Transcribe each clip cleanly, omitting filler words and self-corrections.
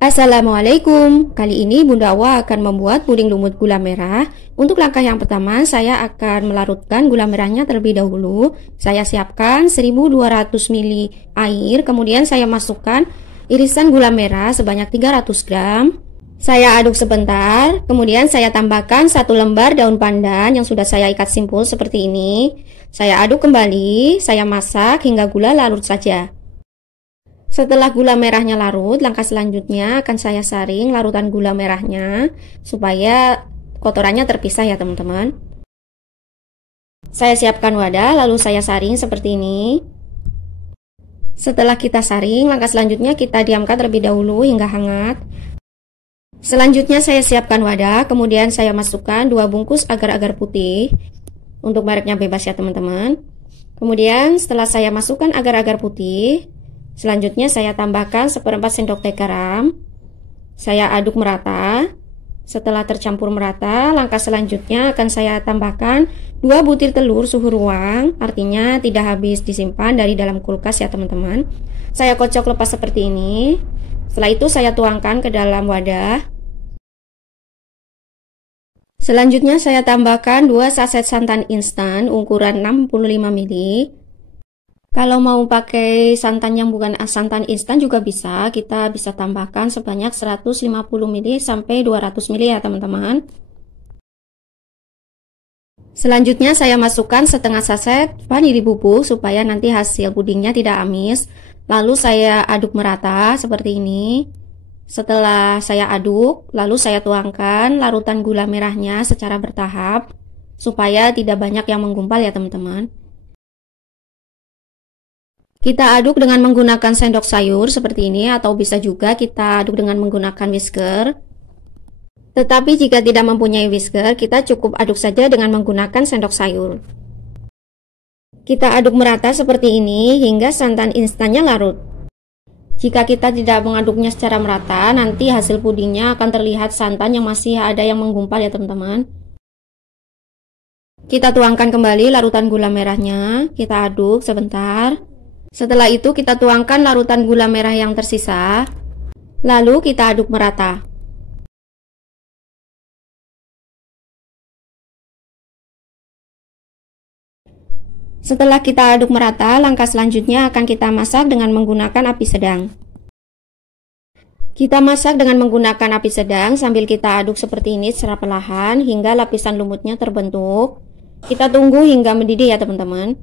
Assalamualaikum. Kali ini Bunda Awa akan membuat puding lumut gula merah. Untuk langkah yang pertama, saya akan melarutkan gula merahnya terlebih dahulu. Saya siapkan 1200 ml air, kemudian saya masukkan irisan gula merah sebanyak 300 gram. Saya aduk sebentar, kemudian saya tambahkan 1 lembar daun pandan yang sudah saya ikat simpul seperti ini. Saya aduk kembali, saya masak hingga gula larut saja. Setelah gula merahnya larut, langkah selanjutnya akan saya saring larutan gula merahnya supaya kotorannya terpisah ya teman-teman. Saya siapkan wadah, lalu saya saring seperti ini. Setelah kita saring, langkah selanjutnya kita diamkan terlebih dahulu hingga hangat. Selanjutnya saya siapkan wadah, kemudian saya masukkan 2 bungkus agar-agar putih. Untuk mereknya bebas ya teman-teman. Kemudian setelah saya masukkan agar-agar putih, selanjutnya saya tambahkan 1/4 sendok teh garam. Saya aduk merata. Setelah tercampur merata, langkah selanjutnya akan saya tambahkan 2 butir telur suhu ruang, artinya tidak habis disimpan dari dalam kulkas ya teman-teman. Saya kocok lepas seperti ini. Setelah itu saya tuangkan ke dalam wadah. Selanjutnya saya tambahkan 2 saset santan instan ukuran 65 ml. Kalau mau pakai santan yang bukan santan instan juga bisa, kita bisa tambahkan sebanyak 150 ml sampai 200 ml ya teman-teman. Selanjutnya saya masukkan setengah saset vanili bubuk supaya nanti hasil pudingnya tidak amis. Lalu saya aduk merata seperti ini. Setelah saya aduk, lalu saya tuangkan larutan gula merahnya secara bertahap supaya tidak banyak yang menggumpal ya teman-teman. Kita aduk dengan menggunakan sendok sayur seperti ini, atau bisa juga kita aduk dengan menggunakan whisker. Tetapi jika tidak mempunyai whisker, kita cukup aduk saja dengan menggunakan sendok sayur. Kita aduk merata seperti ini hingga santan instannya larut. Jika kita tidak mengaduknya secara merata, nanti hasil pudingnya akan terlihat santan yang masih ada yang menggumpal ya teman-teman. Kita tuangkan kembali larutan gula merahnya, kita aduk sebentar. Setelah itu kita tuangkan larutan gula merah yang tersisa, lalu kita aduk merata. Setelah kita aduk merata, langkah selanjutnya akan kita masak dengan menggunakan api sedang. Kita masak dengan menggunakan api sedang sambil kita aduk seperti ini secara perlahan hingga lapisan lumutnya terbentuk. Kita tunggu hingga mendidih ya teman-teman.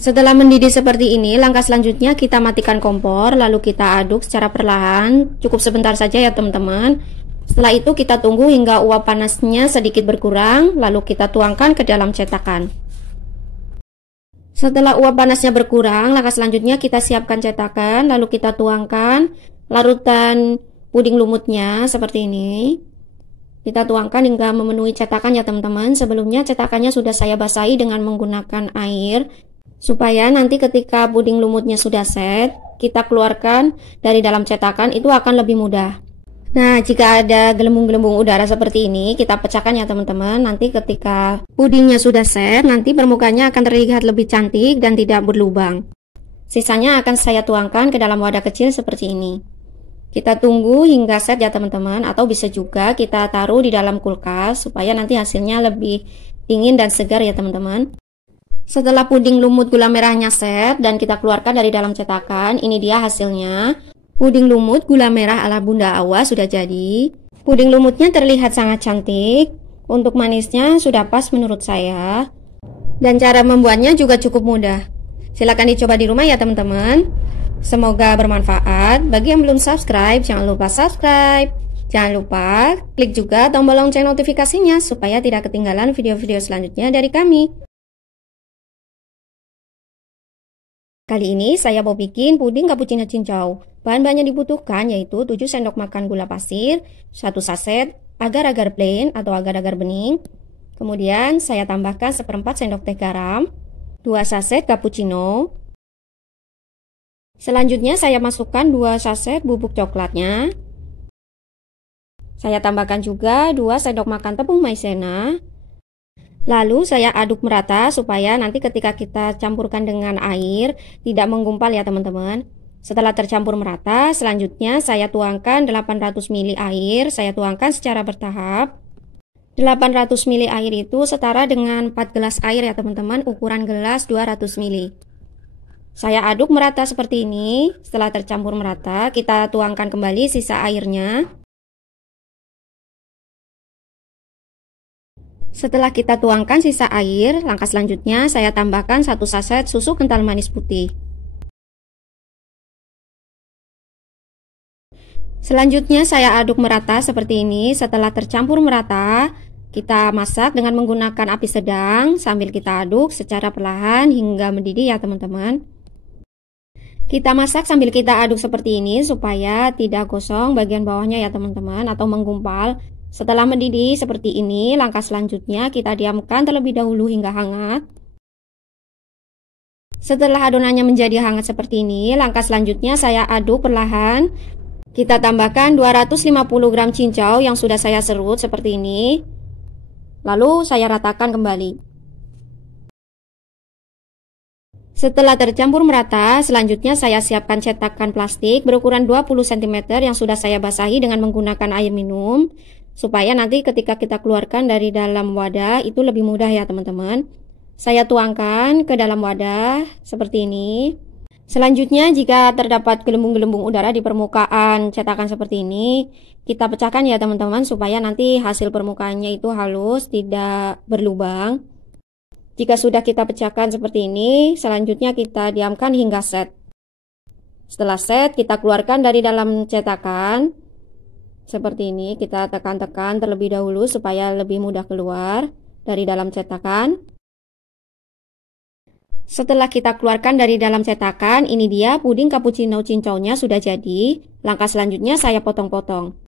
Setelah mendidih seperti ini, langkah selanjutnya kita matikan kompor, lalu kita aduk secara perlahan, cukup sebentar saja ya teman-teman. Setelah itu kita tunggu hingga uap panasnya sedikit berkurang, lalu kita tuangkan ke dalam cetakan. Setelah uap panasnya berkurang, langkah selanjutnya kita siapkan cetakan, lalu kita tuangkan larutan puding lumutnya seperti ini. Kita tuangkan hingga memenuhi cetakan ya teman-teman. Sebelumnya cetakannya sudah saya basahi dengan menggunakan air, supaya nanti ketika puding lumutnya sudah set, kita keluarkan dari dalam cetakan itu akan lebih mudah. Nah, jika ada gelembung-gelembung udara seperti ini, kita pecahkan ya teman-teman. Nanti ketika pudingnya sudah set, nanti permukaannya akan terlihat lebih cantik dan tidak berlubang. Sisanya akan saya tuangkan ke dalam wadah kecil seperti ini. Kita tunggu hingga set ya teman-teman, atau bisa juga kita taruh di dalam kulkas supaya nanti hasilnya lebih dingin dan segar ya teman-teman. Setelah puding lumut gula merahnya set dan kita keluarkan dari dalam cetakan, ini dia hasilnya. Puding lumut gula merah ala Bunda Awa sudah jadi. Puding lumutnya terlihat sangat cantik. Untuk manisnya sudah pas menurut saya. Dan cara membuatnya juga cukup mudah. Silahkan dicoba di rumah ya teman-teman. Semoga bermanfaat. Bagi yang belum subscribe, jangan lupa subscribe. Jangan lupa klik juga tombol lonceng notifikasinya supaya tidak ketinggalan video-video selanjutnya dari kami. Kali ini saya mau bikin puding cappuccino cincau. Bahan-bahan yang dibutuhkan yaitu 7 sendok makan gula pasir, 1 saset agar-agar plain atau agar-agar bening. Kemudian saya tambahkan 1/4 sendok teh garam, 2 saset cappuccino. Selanjutnya saya masukkan 2 saset bubuk coklatnya. Saya tambahkan juga 2 sendok makan tepung maizena. Lalu saya aduk merata supaya nanti ketika kita campurkan dengan air tidak menggumpal ya teman-teman. Setelah tercampur merata, selanjutnya saya tuangkan 800 ml air, saya tuangkan secara bertahap. 800 ml air itu setara dengan 4 gelas air ya teman-teman, ukuran gelas 200 ml. Saya aduk merata seperti ini. Setelah tercampur merata, kita tuangkan kembali sisa airnya. Setelah kita tuangkan sisa air, langkah selanjutnya saya tambahkan 1 saset susu kental manis putih. Selanjutnya saya aduk merata seperti ini. Setelah tercampur merata, kita masak dengan menggunakan api sedang sambil kita aduk secara perlahan hingga mendidih ya teman-teman. Kita masak sambil kita aduk seperti ini supaya tidak gosong bagian bawahnya ya teman-teman atau menggumpal. Setelah mendidih seperti ini, langkah selanjutnya kita diamkan terlebih dahulu hingga hangat. Setelah adonannya menjadi hangat seperti ini, langkah selanjutnya saya aduk perlahan. Kita tambahkan 250 gram cincau yang sudah saya serut seperti ini. Lalu saya ratakan kembali. Setelah tercampur merata, selanjutnya saya siapkan cetakan plastik berukuran 20 cm yang sudah saya basahi dengan menggunakan air minum, supaya nanti ketika kita keluarkan dari dalam wadah itu lebih mudah ya teman-teman. Saya tuangkan ke dalam wadah seperti ini. Selanjutnya jika terdapat gelembung-gelembung udara di permukaan cetakan seperti ini, kita pecahkan ya teman-teman supaya nanti hasil permukaannya itu halus, tidak berlubang. Jika sudah kita pecahkan seperti ini, selanjutnya kita diamkan hingga set. Setelah set, kita keluarkan dari dalam cetakan. Seperti ini, kita tekan-tekan terlebih dahulu supaya lebih mudah keluar dari dalam cetakan. Setelah kita keluarkan dari dalam cetakan, ini dia puding cappuccino cincaunya sudah jadi. Langkah selanjutnya saya potong-potong.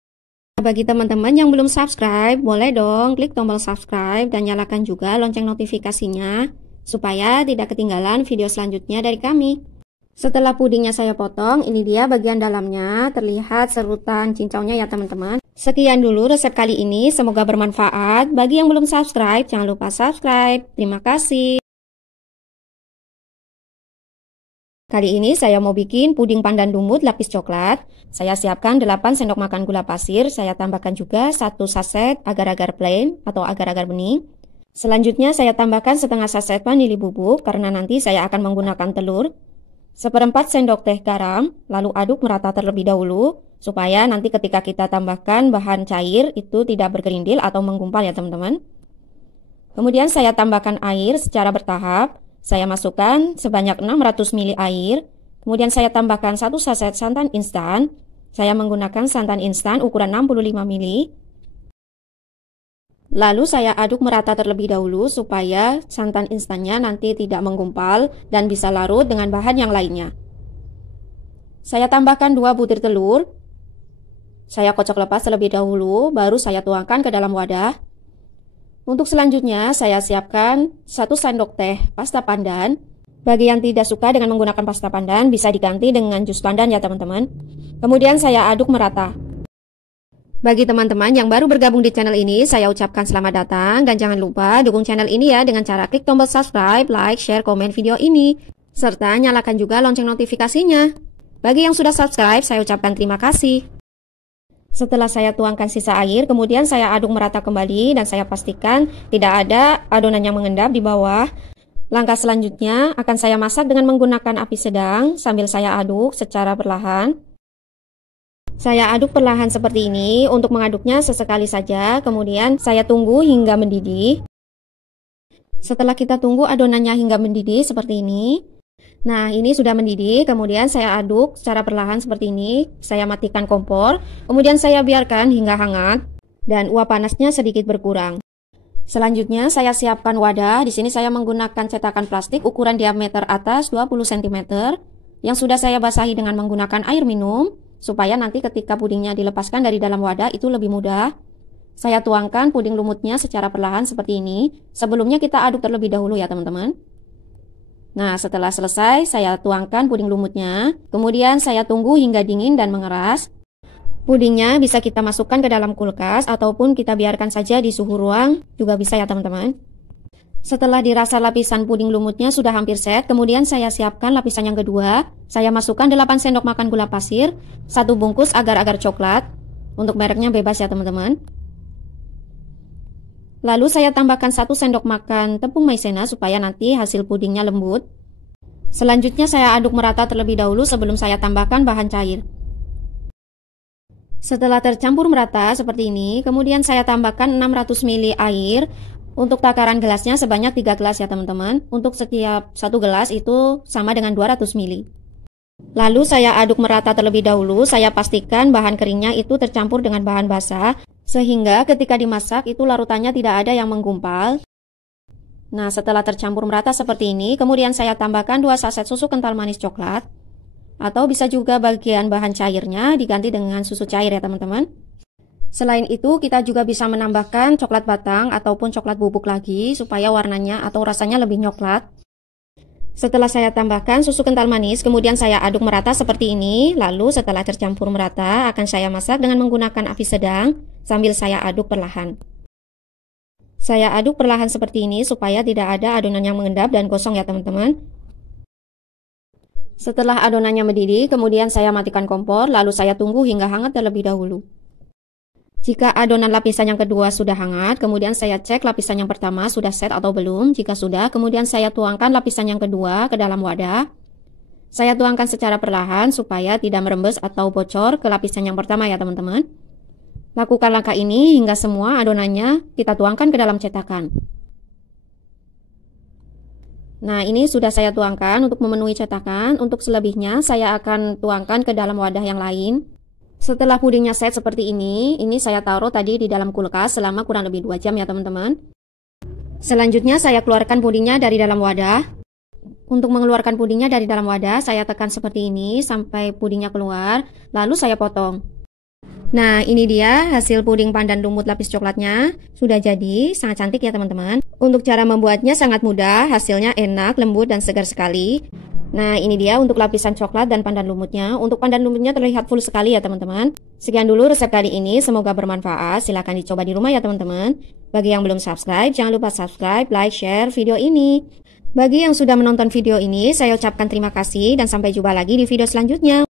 Bagi teman-teman yang belum subscribe, boleh dong klik tombol subscribe dan nyalakan juga lonceng notifikasinya supaya tidak ketinggalan video selanjutnya dari kami. Setelah pudingnya saya potong, ini dia bagian dalamnya, terlihat serutan cincaunya ya teman-teman. Sekian dulu resep kali ini, semoga bermanfaat. Bagi yang belum subscribe, jangan lupa subscribe. Terima kasih. Kali ini saya mau bikin puding pandan lumut lapis coklat. Saya siapkan 8 sendok makan gula pasir, saya tambahkan juga 1 saset agar-agar plain atau agar-agar bening. Selanjutnya saya tambahkan setengah saset vanili bubuk karena nanti saya akan menggunakan telur. 1/4 sendok teh garam, lalu aduk merata terlebih dahulu supaya nanti ketika kita tambahkan bahan cair itu tidak bergerindil atau menggumpal ya teman-teman. Kemudian saya tambahkan air secara bertahap. Saya masukkan sebanyak 600 ml air, kemudian saya tambahkan 1 saset santan instan. Saya menggunakan santan instan ukuran 65 ml. Lalu saya aduk merata terlebih dahulu supaya santan instannya nanti tidak menggumpal dan bisa larut dengan bahan yang lainnya. Saya tambahkan 2 butir telur. Saya kocok lepas terlebih dahulu, baru saya tuangkan ke dalam wadah. Untuk selanjutnya, saya siapkan 1 sendok teh pasta pandan. Bagi yang tidak suka dengan menggunakan pasta pandan, bisa diganti dengan jus pandan ya teman-teman. Kemudian saya aduk merata. Bagi teman-teman yang baru bergabung di channel ini, saya ucapkan selamat datang. Dan jangan lupa dukung channel ini ya dengan cara klik tombol subscribe, like, share, komen video ini. Serta nyalakan juga lonceng notifikasinya. Bagi yang sudah subscribe, saya ucapkan terima kasih. Setelah saya tuangkan sisa air, kemudian saya aduk merata kembali dan saya pastikan tidak ada adonan yang mengendap di bawah. Langkah selanjutnya akan saya masak dengan menggunakan api sedang sambil saya aduk secara perlahan. Saya aduk perlahan seperti ini, untuk mengaduknya sesekali saja, kemudian saya tunggu hingga mendidih. Setelah kita tunggu adonannya hingga mendidih seperti ini. Nah, ini sudah mendidih, kemudian saya aduk secara perlahan seperti ini. Saya matikan kompor, kemudian saya biarkan hingga hangat dan uap panasnya sedikit berkurang. Selanjutnya saya siapkan wadah. Di sini saya menggunakan cetakan plastik ukuran diameter atas 20 cm yang sudah saya basahi dengan menggunakan air minum supaya nanti ketika pudingnya dilepaskan dari dalam wadah itu lebih mudah. Saya tuangkan puding lumutnya secara perlahan seperti ini. Sebelumnya kita aduk terlebih dahulu ya teman-teman. Nah, setelah selesai, saya tuangkan puding lumutnya. Kemudian saya tunggu hingga dingin dan mengeras. Pudingnya bisa kita masukkan ke dalam kulkas ataupun kita biarkan saja di suhu ruang, juga bisa ya teman-teman. Setelah dirasa lapisan puding lumutnya sudah hampir set, kemudian saya siapkan lapisan yang kedua. Saya masukkan 8 sendok makan gula pasir, 1 bungkus agar-agar coklat. Untuk mereknya bebas ya teman-teman. Lalu saya tambahkan 1 sendok makan tepung maizena supaya nanti hasil pudingnya lembut. Selanjutnya saya aduk merata terlebih dahulu sebelum saya tambahkan bahan cair. Setelah tercampur merata seperti ini, kemudian saya tambahkan 600 ml air. Untuk takaran gelasnya sebanyak 3 gelas ya teman-teman. Untuk setiap 1 gelas itu sama dengan 200 ml. Lalu saya aduk merata terlebih dahulu. Saya pastikan bahan keringnya itu tercampur dengan bahan basah, sehingga ketika dimasak itu larutannya tidak ada yang menggumpal. Nah, setelah tercampur merata seperti ini, kemudian saya tambahkan 2 saset susu kental manis coklat. Atau bisa juga bagian bahan cairnya diganti dengan susu cair ya teman-teman. Selain itu, kita juga bisa menambahkan coklat batang ataupun coklat bubuk lagi supaya warnanya atau rasanya lebih coklat. Setelah saya tambahkan susu kental manis, kemudian saya aduk merata seperti ini. Lalu setelah tercampur merata, akan saya masak dengan menggunakan api sedang sambil saya aduk perlahan. Saya aduk perlahan seperti ini supaya tidak ada adonan yang mengendap dan gosong ya teman-teman. Setelah adonannya mendidih, kemudian saya matikan kompor, lalu saya tunggu hingga hangat terlebih dahulu. Jika adonan lapisan yang kedua sudah hangat, kemudian saya cek lapisan yang pertama sudah set atau belum. Jika sudah, kemudian saya tuangkan lapisan yang kedua ke dalam wadah. Saya tuangkan secara perlahan supaya tidak merembes atau bocor ke lapisan yang pertama ya teman-teman. Lakukan langkah ini hingga semua adonannya kita tuangkan ke dalam cetakan. Nah, ini sudah saya tuangkan untuk memenuhi cetakan. Untuk selebihnya saya akan tuangkan ke dalam wadah yang lain. Setelah pudingnya set seperti ini saya taruh tadi di dalam kulkas selama kurang lebih 2 jam ya teman-teman. Selanjutnya saya keluarkan pudingnya dari dalam wadah. Untuk mengeluarkan pudingnya dari dalam wadah, saya tekan seperti ini sampai pudingnya keluar, lalu saya potong. Nah, ini dia hasil puding pandan lumut lapis coklatnya. Sudah jadi, sangat cantik ya teman-teman. Untuk cara membuatnya sangat mudah, hasilnya enak, lembut, dan segar sekali. Nah, ini dia untuk lapisan coklat dan pandan lumutnya. Untuk pandan lumutnya terlihat full sekali ya teman-teman. Sekian dulu resep kali ini, semoga bermanfaat. Silahkan dicoba di rumah ya teman-teman. Bagi yang belum subscribe, jangan lupa subscribe, like, share video ini. Bagi yang sudah menonton video ini, saya ucapkan terima kasih dan sampai jumpa lagi di video selanjutnya.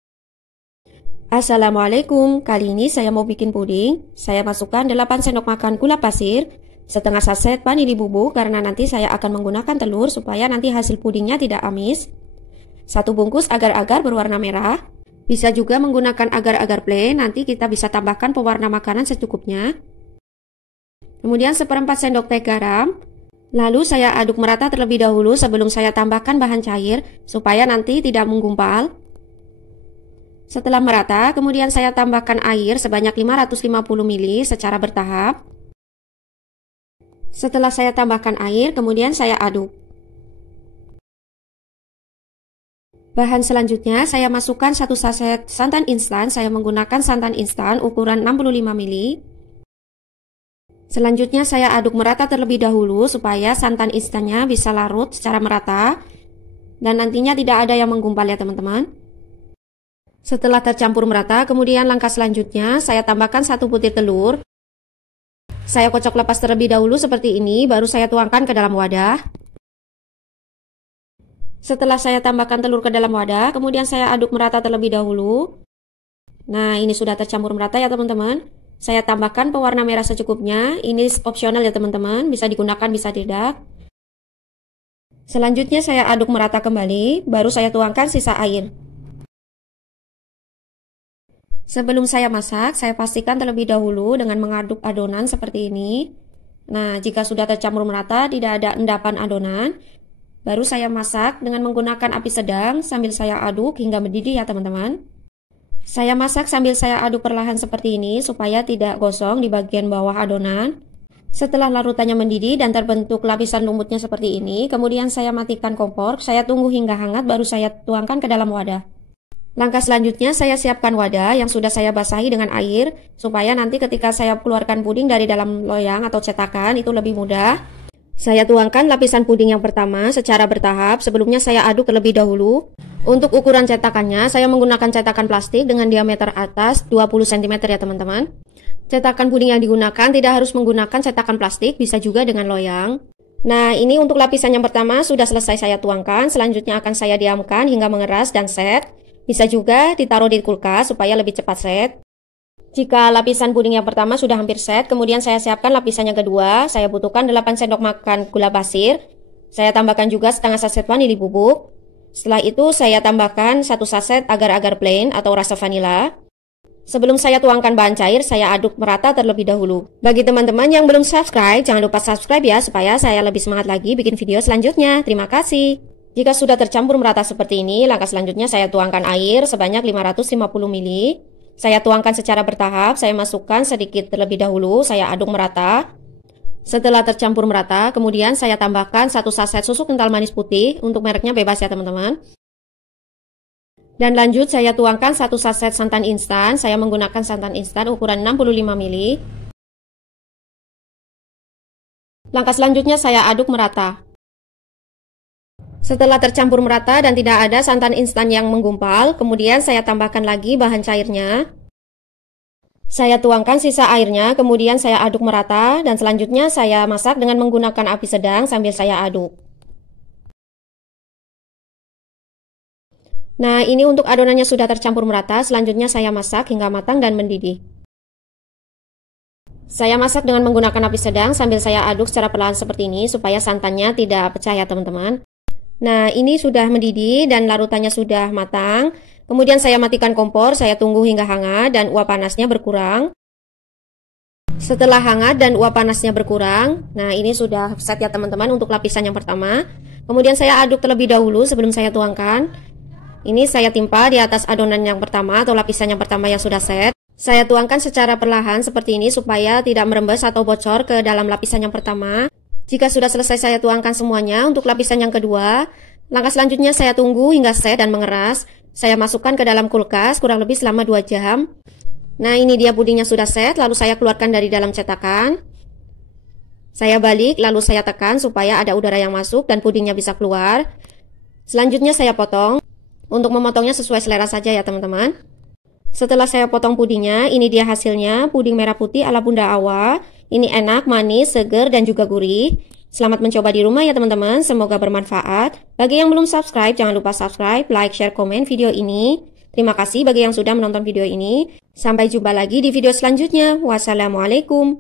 Assalamualaikum, kali ini saya mau bikin puding. Saya masukkan 8 sendok makan gula pasir, setengah saset vanili bubuk karena nanti saya akan menggunakan telur supaya nanti hasil pudingnya tidak amis. 1 bungkus agar-agar berwarna merah. Bisa juga menggunakan agar-agar plain, nanti kita bisa tambahkan pewarna makanan secukupnya. Kemudian 1/4 sendok teh garam. Lalu saya aduk merata terlebih dahulu sebelum saya tambahkan bahan cair supaya nanti tidak menggumpal. Setelah merata, kemudian saya tambahkan air sebanyak 550 ml secara bertahap. Setelah saya tambahkan air, kemudian saya aduk. Bahan selanjutnya saya masukkan 1 saset santan instan. Saya menggunakan santan instan ukuran 65 ml. Selanjutnya saya aduk merata terlebih dahulu supaya santan instannya bisa larut secara merata dan nantinya tidak ada yang menggumpal ya teman-teman. Setelah tercampur merata, kemudian langkah selanjutnya saya tambahkan 1 butir telur. Saya kocok lepas terlebih dahulu seperti ini, baru saya tuangkan ke dalam wadah. Setelah saya tambahkan telur ke dalam wadah, kemudian saya aduk merata terlebih dahulu. Nah, ini sudah tercampur merata ya teman-teman. Saya tambahkan pewarna merah secukupnya. Ini opsional ya teman-teman, bisa digunakan bisa tidak. Selanjutnya saya aduk merata kembali, baru saya tuangkan sisa air. Sebelum saya masak, saya pastikan terlebih dahulu dengan mengaduk adonan seperti ini. Nah, jika sudah tercampur merata, tidak ada endapan adonan, baru saya masak dengan menggunakan api sedang sambil saya aduk hingga mendidih ya teman-teman. Saya masak sambil saya aduk perlahan seperti ini supaya tidak gosong di bagian bawah adonan. Setelah larutannya mendidih dan terbentuk lapisan lumutnya seperti ini, kemudian saya matikan kompor, saya tunggu hingga hangat baru saya tuangkan ke dalam wadah. Langkah selanjutnya saya siapkan wadah yang sudah saya basahi dengan air supaya nanti ketika saya keluarkan puding dari dalam loyang atau cetakan itu lebih mudah. Saya tuangkan lapisan puding yang pertama secara bertahap, sebelumnya saya aduk terlebih dahulu. Untuk ukuran cetakannya, saya menggunakan cetakan plastik dengan diameter atas 20 cm ya teman-teman. Cetakan puding yang digunakan tidak harus menggunakan cetakan plastik, bisa juga dengan loyang. Nah, ini untuk lapisan yang pertama sudah selesai saya tuangkan. Selanjutnya akan saya diamkan hingga mengeras dan set. Bisa juga ditaruh di kulkas supaya lebih cepat set. Jika lapisan puding yang pertama sudah hampir set, kemudian saya siapkan lapisan yang kedua. Saya butuhkan 8 sendok makan gula pasir. Saya tambahkan juga setengah saset vanili bubuk. Setelah itu saya tambahkan 1 saset agar-agar plain atau rasa vanila. Sebelum saya tuangkan bahan cair, saya aduk merata terlebih dahulu. Bagi teman-teman yang belum subscribe, jangan lupa subscribe ya, supaya saya lebih semangat lagi bikin video selanjutnya. Terima kasih. Jika sudah tercampur merata seperti ini, langkah selanjutnya saya tuangkan air sebanyak 550 ml. Saya tuangkan secara bertahap, saya masukkan sedikit terlebih dahulu, saya aduk merata. Setelah tercampur merata, kemudian saya tambahkan 1 saset susu kental manis putih, untuk mereknya bebas ya teman-teman. Dan lanjut saya tuangkan 1 saset santan instan. Saya menggunakan santan instan ukuran 65 ml. Langkah selanjutnya saya aduk merata. Setelah tercampur merata dan tidak ada santan instan yang menggumpal, kemudian saya tambahkan lagi bahan cairnya. Saya tuangkan sisa airnya, kemudian saya aduk merata, dan selanjutnya saya masak dengan menggunakan api sedang sambil saya aduk. Nah, ini untuk adonannya sudah tercampur merata, selanjutnya saya masak hingga matang dan mendidih. Saya masak dengan menggunakan api sedang sambil saya aduk secara perlahan seperti ini, supaya santannya tidak pecah ya teman-teman. Nah, ini sudah mendidih dan larutannya sudah matang. Kemudian saya matikan kompor, saya tunggu hingga hangat dan uap panasnya berkurang. Setelah hangat dan uap panasnya berkurang, nah ini sudah set ya teman-teman untuk lapisan yang pertama. Kemudian saya aduk terlebih dahulu sebelum saya tuangkan. Ini saya timpa di atas adonan yang pertama atau lapisan yang pertama yang sudah set. Saya tuangkan secara perlahan seperti ini supaya tidak merembes atau bocor ke dalam lapisan yang pertama. Jika sudah selesai saya tuangkan semuanya untuk lapisan yang kedua. Langkah selanjutnya saya tunggu hingga set dan mengeras. Saya masukkan ke dalam kulkas kurang lebih selama 2 jam. Nah, ini dia pudingnya sudah set, lalu saya keluarkan dari dalam cetakan. Saya balik, lalu saya tekan supaya ada udara yang masuk dan pudingnya bisa keluar. Selanjutnya saya potong. Untuk memotongnya sesuai selera saja ya teman-teman. Setelah saya potong pudingnya, ini dia hasilnya, puding merah putih ala Bunda Awa. Ini enak, manis, seger, dan juga gurih. Selamat mencoba di rumah ya teman-teman, semoga bermanfaat. Bagi yang belum subscribe, jangan lupa subscribe, like, share, komen video ini. Terima kasih bagi yang sudah menonton video ini. Sampai jumpa lagi di video selanjutnya. Wassalamualaikum.